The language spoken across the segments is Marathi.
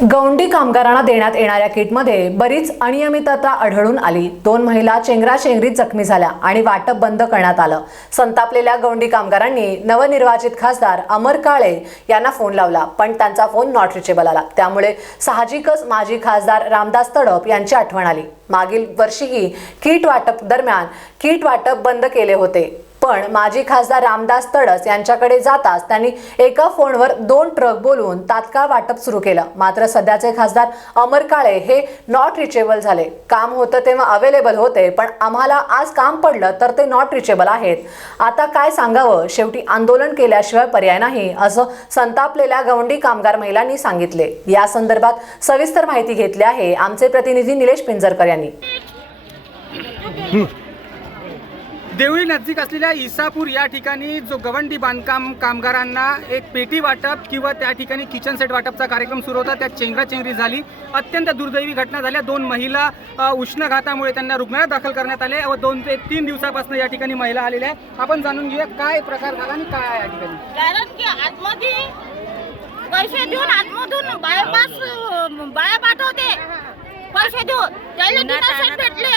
गौंडी कामगारांना देण्यात येणाऱ्या किटमध्ये बरीच अनियमितता आढळून आली. दोन महिला चेंगराचेंगरीत जखमी झाल्या आणि वाटप बंद करण्यात आलं. संतापलेल्या गौंडी कामगारांनी नवनिर्वाचित खासदार अमर काळे यांना फोन लावला पण त्यांचा फोन नॉट रिचेबल आला. त्यामुळे साहजिकच माजी खासदार रामदास तडप यांची आठवण आली. मागील वर्षीही किट वाटप दरम्यान किट वाटप बंद केले होते. पण माजी खासदार रामदास तडस यांच्याकडे जाताच त्यांनी एका फोनवर दोन ट्रक बोलवून तात्काळ वाटप सुरू केलं. मात्र सध्याचे खासदार अमर काळे हे नॉट रिचेबल झाले. काम होतं तेव्हा अवेलेबल होते पण आम्हाला आज काम पडलं तर ते नॉट रिचेबल आहेत. आता काय सांगावं? शेवटी आंदोलन केल्याशिवाय पर्याय नाही असं संतापलेल्या गवंडी कामगार महिलांनी सांगितले. या संदर्भात सविस्तर माहिती घेतली आहे आमचे प्रतिनिधी निलेश पिंजरकर यांनी. देवळी नजीक असलेल्या इसापूर या ठिकाणी जो गवंडी बांधकाम कामगारांना एक पेटी वाटप किंवा त्या ठिकाणी किचन सेट वाटपचा कार्यक्रम सुरू होता. त्यात चेंगराचेंगरी झाली. अत्यंत दुर्दैवी घटना झाल्या. दोन महिला उष्णघातामुळे त्यांना रुग्णालयात दाखल करण्यात आले व दोन ते तीन दिवसापासून या ठिकाणी महिला आलेल्या आहेत. आपण जाणून घेऊया काय प्रकार झाला आणि काय आहे या ठिकाणी. कारण की आतमध्ये पैसे देऊन आतमधून बायपास पैसे देऊन त्याला डिनर सेट भेटले.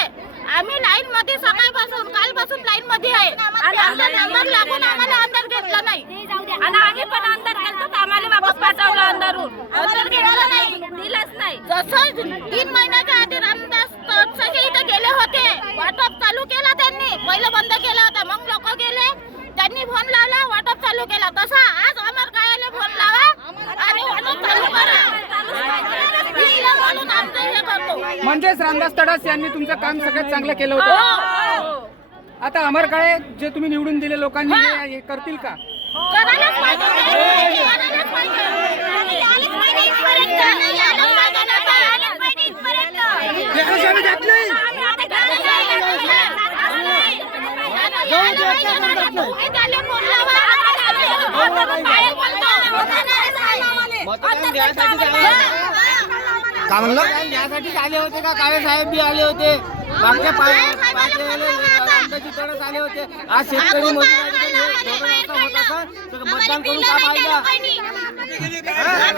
आम्ही लाईन मध्ये सकाळपासून कालपासून लाईन मध्ये आहे. आमचा नंबर लागून आम्हाला अंदर घेतला नाही. आणि आम्ही पण अंदर तर आम्हाला वापस पाठवलं अंदरून अंदर घेतलं नाही. दिलंच नाही. जसं तीन महिन्याच्या आधी रामदास तटसाचे इथे गेले होते. वाटप चालू केला त्यांनी. पहिलं बंद केला होता. मग लोक गेले. त्यांनी फोन लावला वाटप चालू केला. तसा आज अमर काळ्याला फोन लावा आणि वाटप चालू करा दिलं म्हणून आमचं हे करतो म्हणजेच रामदास तडस यांनी तुमचं काम सगळ्यात चांगलं केलं होतं. हो. आता अमर काळे जे तुम्ही निवडून दिले लोकांनी हे. हे करतील का. काय म्हणलं? यासाठी आले होते का? काळे साहेब बी आले होते. मागच्या पाच आले होते. आज शेतकरी मतदान करून का पाहिजे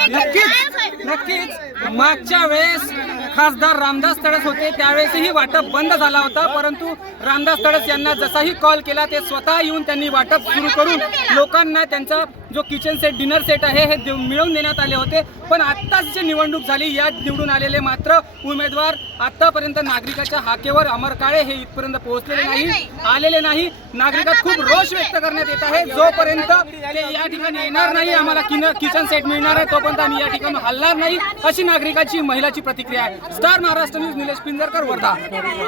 नक्कीच. नक्कीच. मागच्या वेळेस खासदार रामदास तडस होते. त्यावेळेसही वाटप बंद झाला होता परंतु रामदास तडस यांना जसाही कॉल केला ते स्वतः येऊन त्यांनी वाटप सुरू करून लोकांना त्यांचा जो किचन सेट डिनर सेट आहे हे मिळवून देण्यात आले होते. पण आत्ताच जी निवडणूक झाली यात निवडून आलेले मात्र उमेदवार आतापर्यंत नागरिकाच्या हाकेवर अमर काळे हे इथपर्यंत पोहोचलेले नाही आलेले नाही. नागरिकात खूप रोष व्यक्त करण्यात येत आहे. जोपर्यंत ते या ठिकाणी येणार नाही आम्हाला किन किचन सेट मिळणार आहे तोपर्यंत आम्ही या ठिकाणी हलणार नाही अशी नागरिकाची महिलाची प्रतिक्रिया आहे. Star Maharashtra news Nilesh Pinjarkar Wardha.